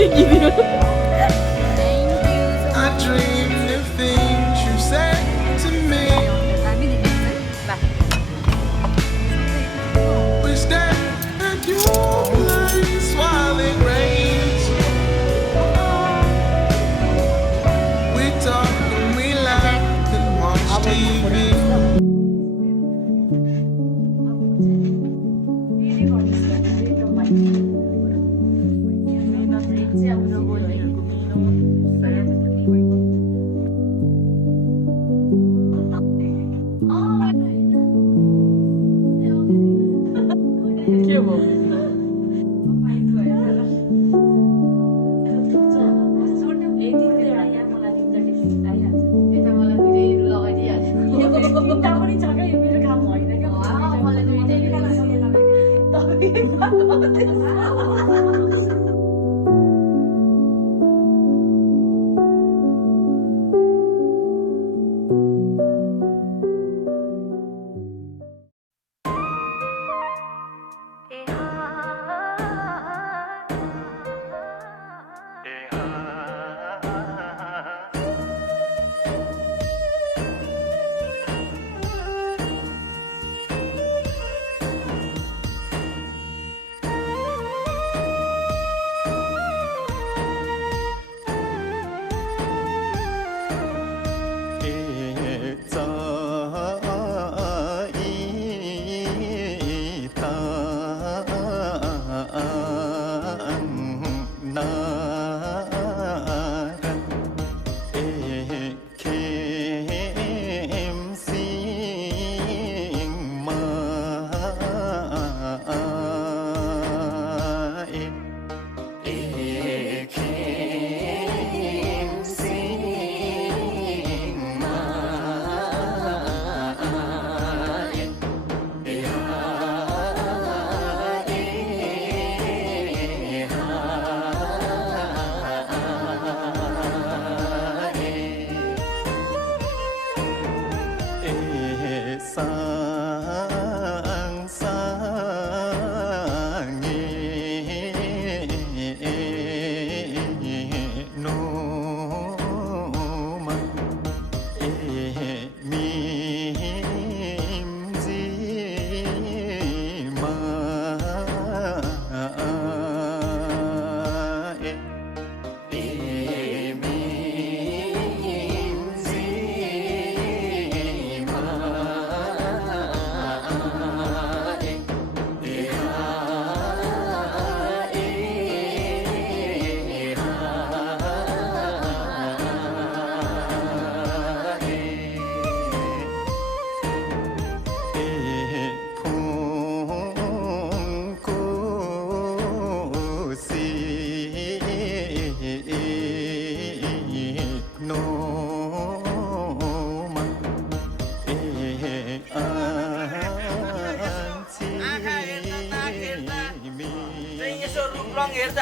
I dream the things you said to me. We stare at your place while it rains. We talk and we laugh and watch TV.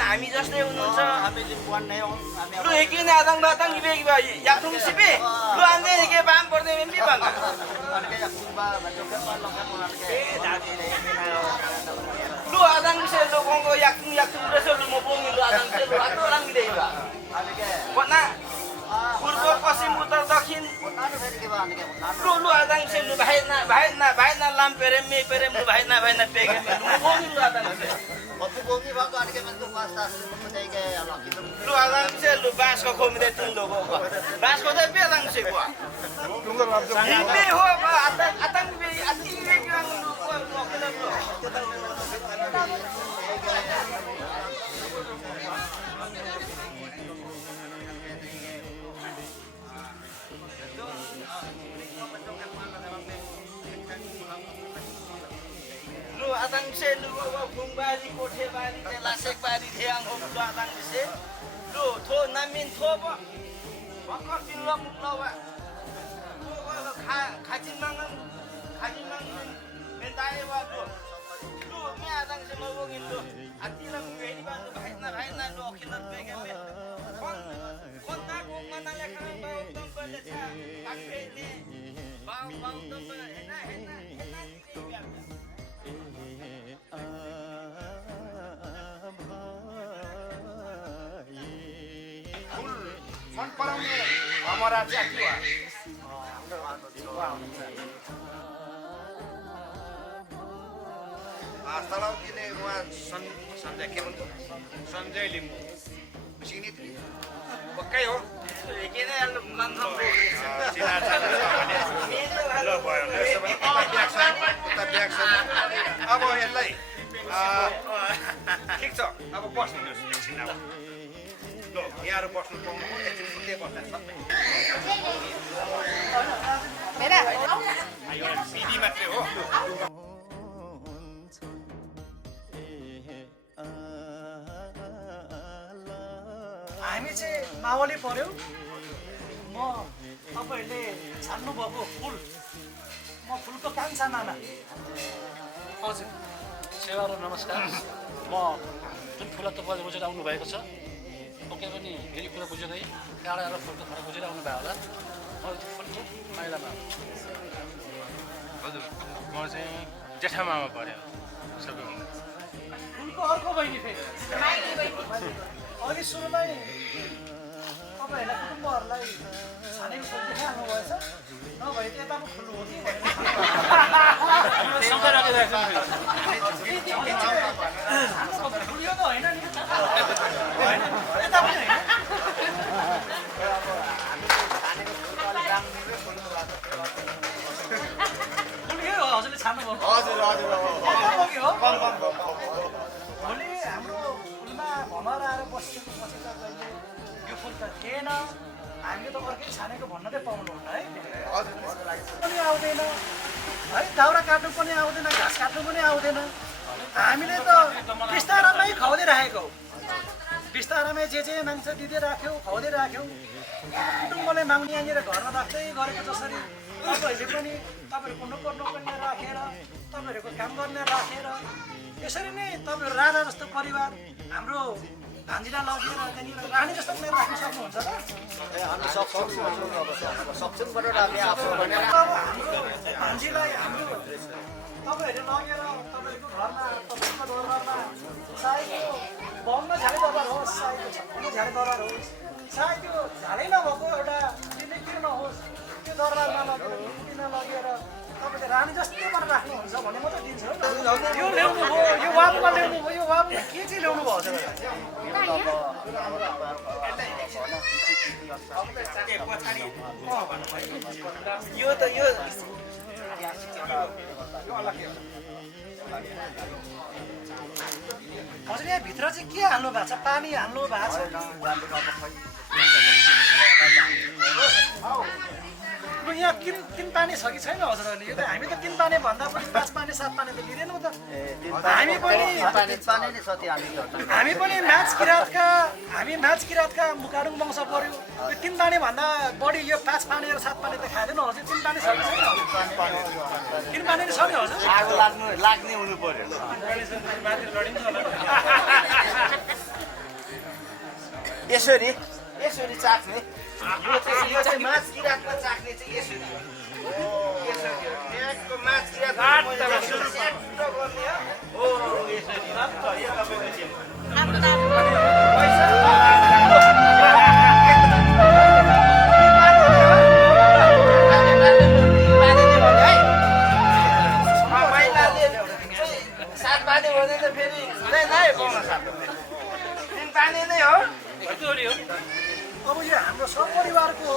हामी जस्तै हुनुहुन्छ lu iki ne adang batang ibe iba yatung sibe lu ande ke bam पर्ने membi bang lu adang se lu kongo yatung rasa lu mau bongi lu adang se lu atau orang ide iba kona purbo pasim utar dakhin lu adang se lu bahai na lam perem lu bahai na pege me lu mau bongi lu adang se lu adang se lu bas ko komi de tun logo bas ko de be adang se ko ini ho ba atang be ati be yang lu ko kena lu lu adang se lu bungbaji kote bari te lasek bari te ang hom lu adang se lu tho namin tho ba wakor pinla mukla wa khajin mangan mentai wa lu me adang se mo bongin lu atilang veri ba lu bahai na lu okilan bege me kon na ko mana le kan ba tom ba le cha akhe ne ba tom ba hena फुल मन पराउने हमारा चाहिँ के हो तलाउदीले उहाँ सञ्जय के भन्छ सञ्जय लिम्बू सिग्ने पक्कै हो अब यसलाई ठिक छ अब बस्नुहोस् एकछिन अब ल यहाँहरू बस्नु पाउनु सिडी मात्रै हो हामी चाहिँ मावली पर्यो म तपाईँहरूले छान्नुभएको फुल म फुलको कान्छा नाना हजुर सेवाहरू नमस्कार म जुन फुल तपाईँले बुझेर आउनुभएको छ पक्कै पनि फेरि कुरा बुझेकै टाढा आएर फुलको खडा बुझेर आउनु भयो होला म फुलको माइलामा हजुर म चाहिँ जेठा मामा पऱ्यो सबैभन्दा फुलको अर्को बहिनी फेरि अघि सुरुमै तपाईँहरूलाई कुटुम्बहरूलाई छानेको फुल देखाइहाल्नु भएछ नभए त यताको फुल हो कि शङ्का राखिरहेको फुल यो त होइन नि यता पनि होइन फुल के हो हजुरले छान्नुभयो हजुर हजुर भोलि हाम्रो फुलमा भमरा आएर बसेको पछि त कहिले यो फुल त थिएन हामीले त अर्कै छानेको भन्न चाहिँ पाउनुहुन्न है पनि आउँदैन है दाउरा काट्नु पनि आउँदैन घाँस काट्नु पनि आउँदैन हामीले त बिस्तारामै खुवाउँदै राखेको बिस्तारामै जे माग्छ दिँदै राख्यौँ खुवाउँदै राख्यौँ कुटुम्बले माग्ने यहाँनिर घरमा राख्दै गरेको जसरी तपाईँहरूले पनि तपाईँहरूको नोकर राखेर तपाईँहरूको काम गर्ने राखेर यसरी नै तपाईँहरू राजा जस्तो परिवार हाम्रो भान्जीलाई लगेर त्यहाँनिर रानी जस्तो पनि राख्न सक्नुहुन्छ त अब हाम्रो भान्जीलाई हाम्रो तपाईँहरूले लगेर तपाईँहरूको घरमा तपाईँको दरबारमा चाहे त्यो बममा झाले दरबार होस् चाहे त्यो छप्पनमा झाले दरबार होस् चाहे त्यो झालै नभएको एउटा किन नहोस् त्यो दरबारमा लगेर कुटीमा लगेर तपाईँले रानी जस्तो गरेर राख्नुहुन्छ भने मात्रै दिन्छ यो ल्याउनु भयो यो बाबुमा ल्याउनु भयो यो बाबुले के चाहिँ ल्याउनु भयो हजुर यो त यो हजुर यहाँ भित्र चाहिँ के हाल्नु भएको छ पानी हाल्नु भएको छ यहाँ तिन पानी छ कि छैन हजुरहरूले यो त हामी त 3 पानी भन्दा पनि 5 पानी 7 पानी त लिँदैनौँ त हामी पनि म्याच किरातका मुकाडुङ वंश पर्यो यो 3 पानी भन्दा बढी यो 5 पानी र 7 पानी त खाँदैन हजुर 3 पानी छ कि छैन 3 पानी छ नि हजुर लाग्ने हुनु पर्यो यसरी चाख्ने यो चाहिँ माछ किरातमा चाख्ने चाहिँ यसरी ट्यागको माछ किरात गर्ने हो यसरी सात पानी हो भने त फेरि नै पाउन सक्छ 3 पानी नै हो अब यो हाम्रो सपरिवारको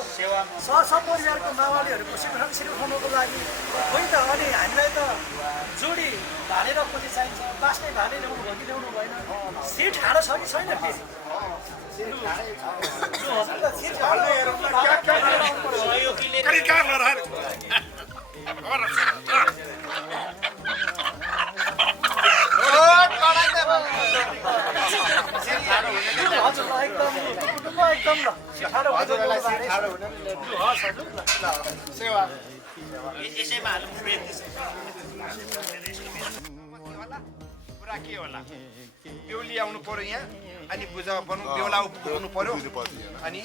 मावालीहरूको सिट उठाउनको लागि कोही त अनि हामीलाई त जोडी भालेर खोजी चाहिन्छ बाँच्ने भाले ल्याउनु भयो कि ल्याउनु भएन सिट ठाडो छ कि छैन फेरि हजुरलाई एकदम ल कुरा के होला बेहुली आउनु पर्यो यहाँ अनि बुझा बनु बेहुला पुग्नु पर्यो अनि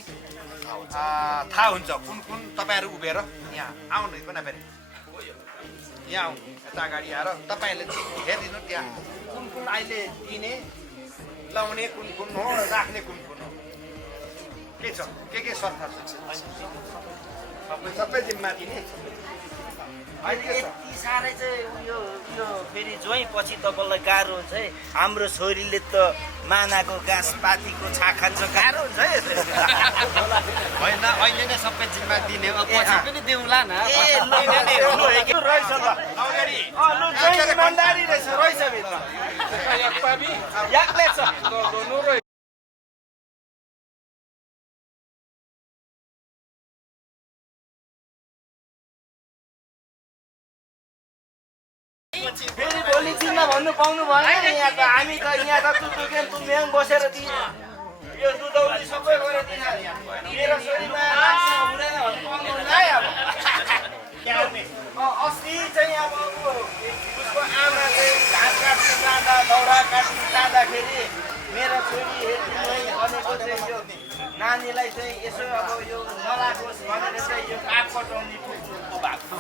थाहा हुन्छ कुन तपाईँहरू उभिएर यहाँ आउनु पनि फेरि यहाँ आउनु यता अगाडि आएर तपाईँहरूले हेरिदिनु त्यहाँ कुन अहिले दिने लाउने कुन हो राख्ने कुन हो छ के शर्त छ सबै जिम्मा दिने अहिले यति साह्रै चाहिँ उयो यो फेरि ज्वाइँ पछि तपाईँलाई गाह्रो हुन्छ है हाम्रो छोरीले त मानाको घाँस पातीको छाक खान्छ गाह्रो हुन्छ है होइन अहिले नै सबै जिम्मा दिने अब पछि पनि देउला न इमान्दारी रहेछ रहेछ भित्र याकले छ फेरि भोलि दिनमा भन्नु पाउनु भएन यहाँ त हामी त यहाँ त तुम्याङ बसेर यो दुधौली सबै गरेर मेरो छोरीमा हुँदैन भन्नु पाउनुहुन्न है अब अस्ति चाहिँ अब उसको आमा चाहिँ घाँस काट्नु जाँदा दाउरा काट्नु जाँदाखेरि मेरो छोरी हेरिदिनु है भनेको चाहिँ यो नानीलाई चाहिँ यसो अब यो नलागोस् भनेर चाहिँ यो काठ कटाउने पुग्नुको भएको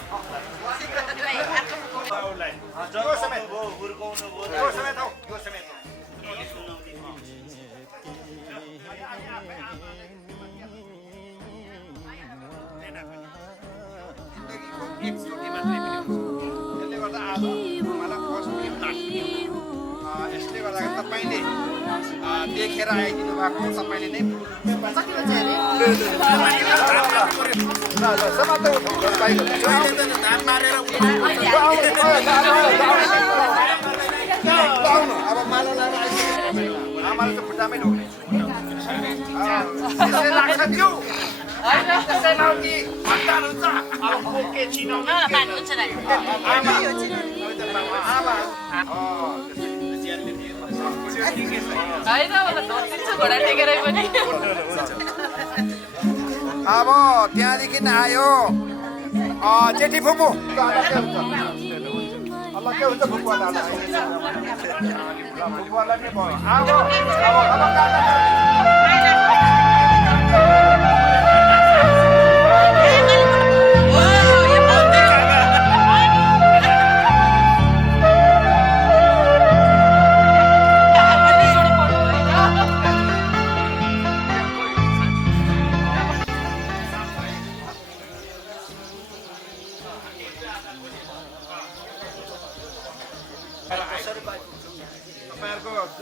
हुर्काउनु भयो एकचोटि मात्रै पनि हुन्छ यसले गर्दा आज मलाई फर्स्ट पनि लाग्यो यसले गर्दा तपाईँले देखेर आइदिनु भएको तपाईँले नै अब माला आमाले त खुट्टामै ढोक्ने लाग्छ त्यो अब त्यहाँदेखि आयो जेठी फुपू के हुन्छ फुपूवाला फुपूवाला के भयो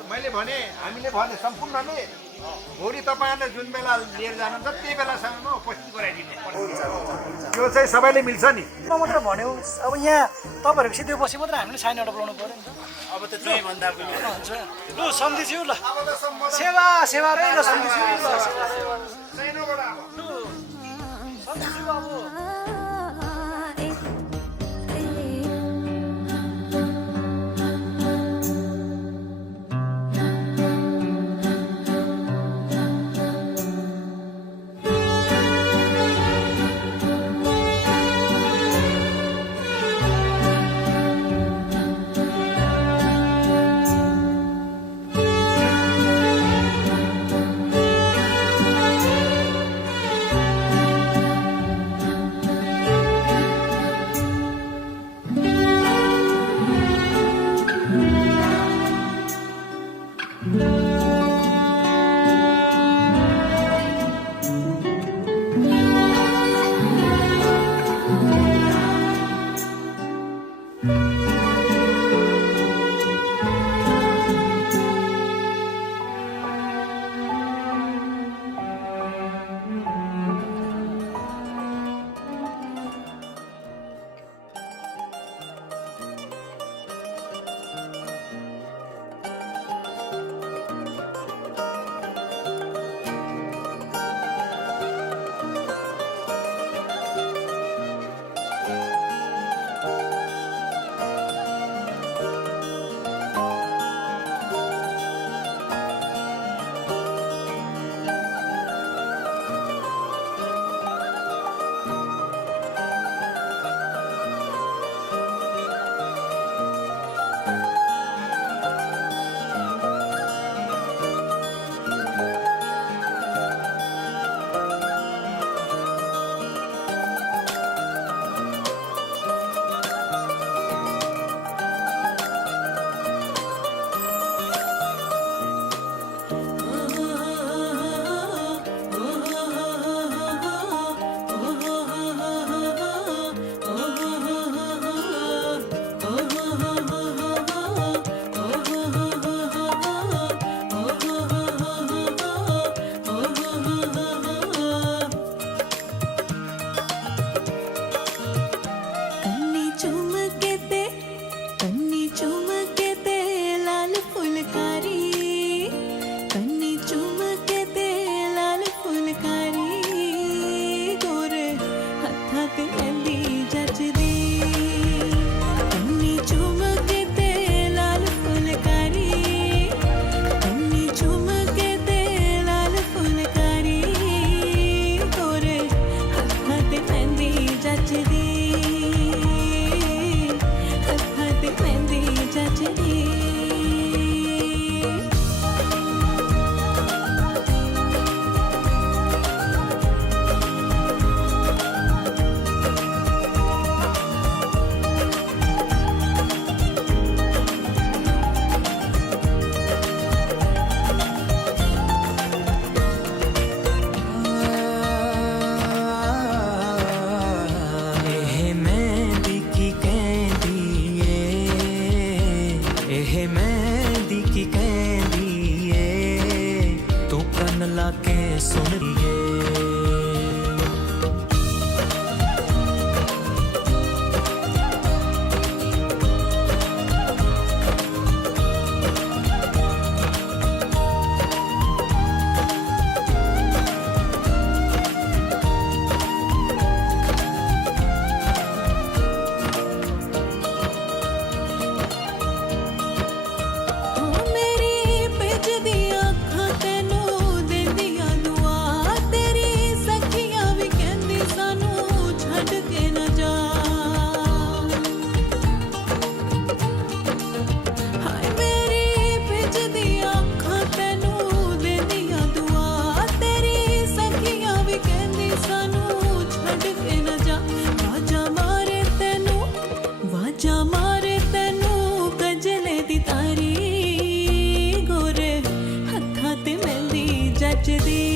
मैले भने हामीले भने सम्पूर्णले भोलि तपाईँहरूले जुन बेला लिएर जानुहुन्छ त्यही बेलासम्म उपस्थित गराइदिने त्यो चाहिँ सबैले मिल्छ नि मात्र भन्यो अब यहाँ तपाईँहरूको सिधै बसी मात्र हामीले साइन एउटा बनाउनु पऱ्यो नि अब त चाहिँ भन्दा पनि हुन्छ लु सम्झिज्यू ल सेवा सेवा रे ल सम्झिज्यू ल सम्झिज्यू अब ਕੰਨ ਲਾ ਕੇ ਸੁਣ ਲਈਏ ਜੱਚਦੀ